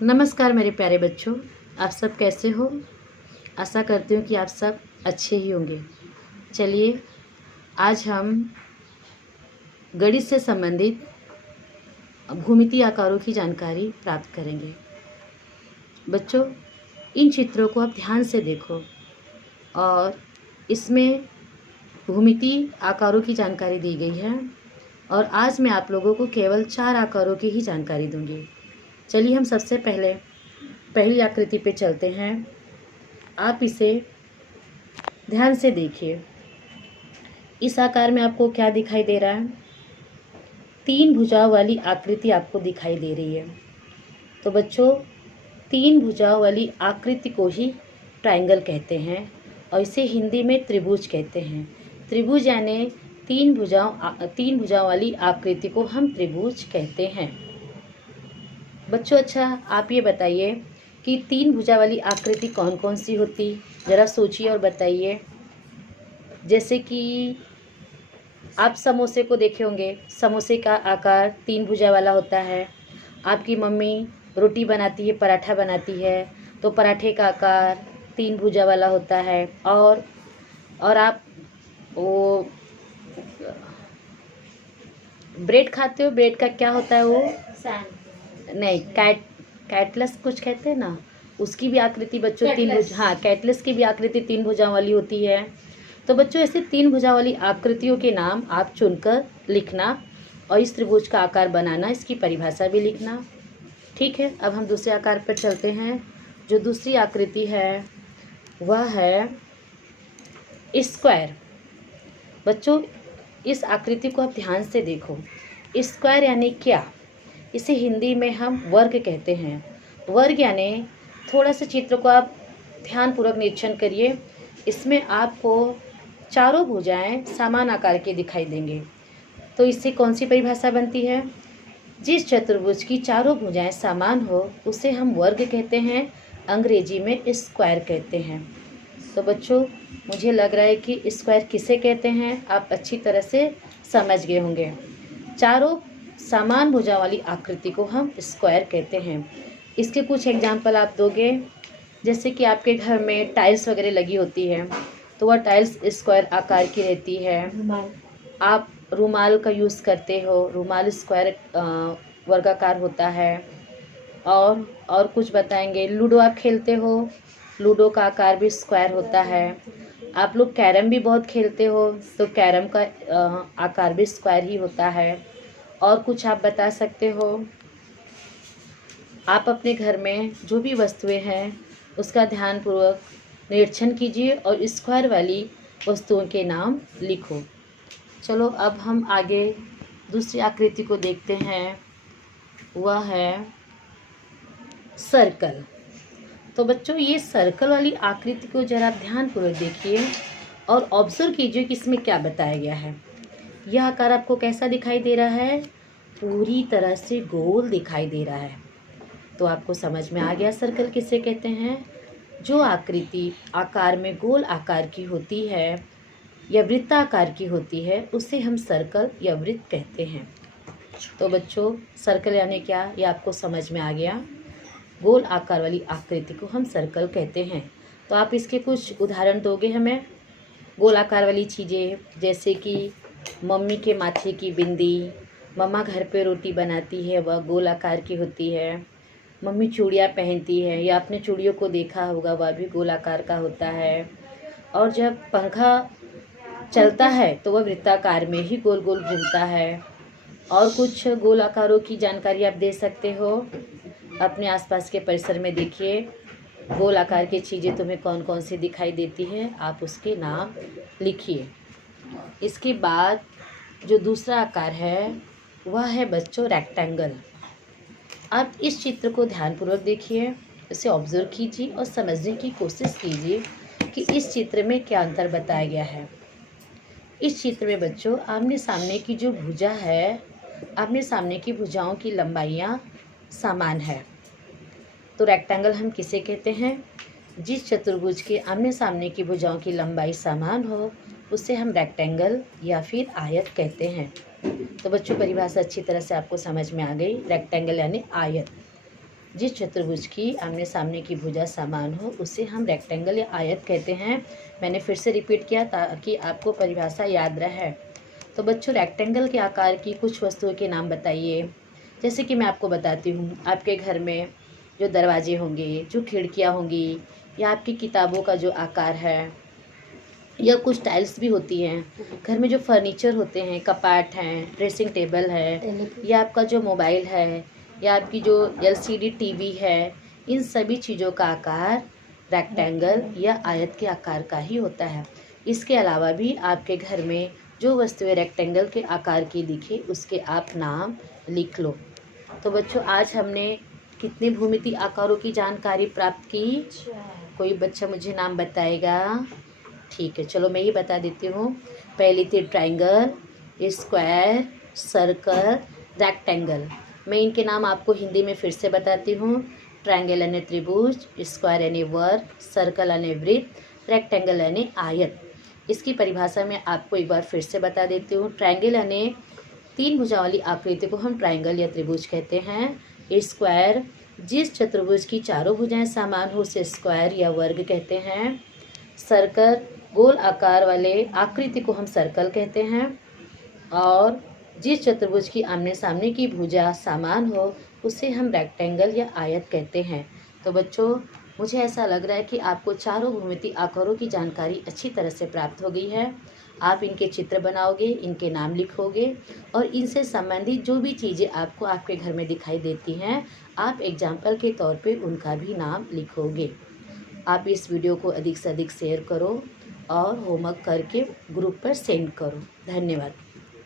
नमस्कार मेरे प्यारे बच्चों, आप सब कैसे हो। आशा करती हूँ कि आप सब अच्छे ही होंगे। चलिए आज हम गणित से संबंधित भूमितीय आकारों की जानकारी प्राप्त करेंगे। बच्चों, इन चित्रों को आप ध्यान से देखो और इसमें भूमितीय आकारों की जानकारी दी गई है और आज मैं आप लोगों को केवल 4 आकारों की ही जानकारी दूंगी। चलिए हम सबसे पहले पहली आकृति पे चलते हैं। आप इसे ध्यान से देखिए। इस आकार में आपको क्या दिखाई दे रहा है? 3 भुजाओं वाली आकृति आपको दिखाई दे रही है। तो बच्चों, 3 भुजाओं वाली आकृति को ही ट्रायंगल कहते हैं और इसे हिंदी में त्रिभुज कहते हैं। त्रिभुज यानी 3 भुजाओं वाली आकृति को हम त्रिभुज कहते हैं। बच्चों, अच्छा आप ये बताइए कि 3 भुजा वाली आकृति कौन कौन सी होती, ज़रा सोचिए और बताइए। जैसे कि आप समोसे को देखे होंगे, समोसे का आकार 3 भुजा वाला होता है। आपकी मम्मी रोटी बनाती है, पराठा बनाती है, तो पराठे का आकार 3 भुजा वाला होता है। और आप वो ब्रेड खाते हो, ब्रेड का क्या होता है वो? नहीं, कैटलस कुछ कहते हैं ना, उसकी भी आकृति बच्चों 3 भुजा, हाँ कैटलस की भी आकृति 3 भुजाओं वाली होती है। तो बच्चों ऐसे 3 भुजा वाली आकृतियों के नाम आप चुनकर लिखना और इस त्रिभुज का आकार बनाना, इसकी परिभाषा भी लिखना। ठीक है, अब हम दूसरे आकार पर चलते हैं। जो दूसरी आकृति है वह है स्क्वायर। बच्चों, इस आकृति को आप ध्यान से देखो। स्क्वायर यानी क्या? इसे हिंदी में हम वर्ग कहते हैं। वर्ग यानी, थोड़ा सा चित्र को आप ध्यानपूर्वक निरीक्षण करिए। इसमें आपको चारों भुजाएं समान आकार के दिखाई देंगे। तो इससे कौन सी परिभाषा बनती है? जिस चतुर्भुज की चारों भुजाएं समान हो उसे हम वर्ग कहते हैं, अंग्रेजी में स्क्वायर कहते हैं। तो बच्चों, मुझे लग रहा है कि स्क्वायर किसे कहते हैं आप अच्छी तरह से समझ गए होंगे। चारों समान भुजा वाली आकृति को हम स्क्वायर कहते हैं। इसके कुछ एग्जाम्पल आप दोगे? जैसे कि आपके घर में टाइल्स वगैरह लगी होती है तो वह टाइल्स स्क्वायर आकार की रहती है। आप रुमाल का यूज़ करते हो, रुमाल स्क्वायर वर्गाकार होता है। और कुछ बताएंगे? लूडो आप खेलते हो, लूडो का आकार भी स्क्वायर होता है। आप लोग कैरम भी बहुत खेलते हो तो कैरम का आकार भी स्क्वायर ही होता है। और कुछ आप बता सकते हो? आप अपने घर में जो भी वस्तुएं हैं उसका ध्यानपूर्वक निरीक्षण कीजिए और स्क्वायर वाली वस्तुओं के नाम लिखो। चलो अब हम आगे दूसरी आकृति को देखते हैं, वह है सर्कल। तो बच्चों, ये सर्कल वाली आकृति को जरा आप ध्यानपूर्वक देखिए और ऑब्जर्व कीजिए कि इसमें क्या बताया गया है। यह आकार आपको कैसा दिखाई दे रहा है? पूरी तरह से गोल दिखाई दे रहा है। तो आपको समझ में आ गया सर्कल किसे कहते हैं। जो आकृति आकार में गोल आकार की होती है या वृत्ताकार की होती है उसे हम सर्कल या वृत्त कहते हैं। तो बच्चों, सर्कल यानी क्या ये आपको समझ में आ गया। गोल आकार वाली आकृति को हम सर्कल कहते हैं। तो आप इसके कुछ उदाहरण दोगे हमें? गोल आकार वाली चीज़ें जैसे कि मम्मी के माथे की बिंदी, मम्मा घर पे रोटी बनाती है वह गोल आकार की होती है। मम्मी चूड़ियाँ पहनती है या आपने चूड़ियों को देखा होगा वह भी गोल आकार का होता है। और जब पंखा चलता है तो वह वृत्ताकार में ही गोल गोल घूमता है। और कुछ गोल आकारों की जानकारी आप दे सकते हो? अपने आसपास के परिसर में देखिए गोल आकार की चीज़ें तुम्हें कौन कौन सी दिखाई देती है, आप उसके नाम लिखिए। इसके बाद जो दूसरा आकार है वह है बच्चों रेक्टेंगल। आप इस चित्र को ध्यानपूर्वक देखिए, इसे ऑब्जर्व कीजिए और समझने की कोशिश कीजिए कि इस चित्र में क्या अंतर बताया गया है। इस चित्र में बच्चों आमने सामने की जो भुजा है, आमने सामने की भुजाओं की लंबाइयाँ समान है। तो रेक्टेंगल हम किसे कहते हैं? जिस चतुर्भुज के आमने सामने की भुजाओं की लंबाई समान हो उसे हम रेक्टेंगल या फिर आयत कहते हैं। तो बच्चों, परिभाषा अच्छी तरह से आपको समझ में आ गई। रेक्टेंगल यानी आयत। जिस चतुर्भुज की आमने सामने की भुजा समान हो उसे हम रेक्टेंगल या आयत कहते हैं। मैंने फिर से रिपीट किया ताकि आपको परिभाषा याद रहे। तो बच्चों, रेक्टेंगल के आकार की कुछ वस्तुओं के नाम बताइए। जैसे कि मैं आपको बताती हूँ, आपके घर में जो दरवाजे होंगे, जो खिड़कियाँ होंगी, या आपकी किताबों का जो आकार है, या कुछ टाइल्स भी होती हैं। घर में जो फर्नीचर होते हैं, कपाट हैं, ड्रेसिंग टेबल है, या आपका जो मोबाइल है, या आपकी जो एलसीडी टीवी है, इन सभी चीज़ों का आकार रेक्टेंगल या आयत के आकार का ही होता है। इसके अलावा भी आपके घर में जो वस्तुएं रेक्टेंगल के आकार की दिखे उसके आप नाम लिख लो। तो बच्चों, आज हमने कितने भूमितीय आकारों की जानकारी प्राप्त की? कोई बच्चा मुझे नाम बताएगा? ठीक है, चलो मैं ये बता देती हूँ। पहली थी ट्रायंगल, स्क्वायर, सर्कल, रेक्टेंगल। मैं इनके नाम आपको हिंदी में फिर से बताती हूँ। ट्रायंगल यानी त्रिभुज, स्क्वायर यानी वर्ग, सर्कल यानी वृत्त, रेक्टेंगल यानी आयत। इसकी परिभाषा मैं आपको एक बार फिर से बता देती हूँ। ट्रायंगल यानी 3 भुजा वाली आकृति को हम ट्रायंगल या त्रिभुज कहते हैं। स्क्वायर, जिस चतुर्भुज की चारों भुजाएं समान हो उसे स्क्वायर या वर्ग कहते हैं। सर्कल, गोल आकार वाले आकृति को हम सर्कल कहते हैं। और जिस चतुर्भुज की आमने सामने की भुजा समान हो उसे हम रेक्टेंगल या आयत कहते हैं। तो बच्चों, मुझे ऐसा लग रहा है कि आपको चारों भूमितीय आकारों की जानकारी अच्छी तरह से प्राप्त हो गई है। आप इनके चित्र बनाओगे, इनके नाम लिखोगे, और इनसे संबंधित जो भी चीज़ें आपको आपके घर में दिखाई देती हैं, आप एग्जाम्पल के तौर पे उनका भी नाम लिखोगे। आप इस वीडियो को अधिक से अधिक शेयर करो और होमवर्क करके ग्रुप पर सेंड करो। धन्यवाद।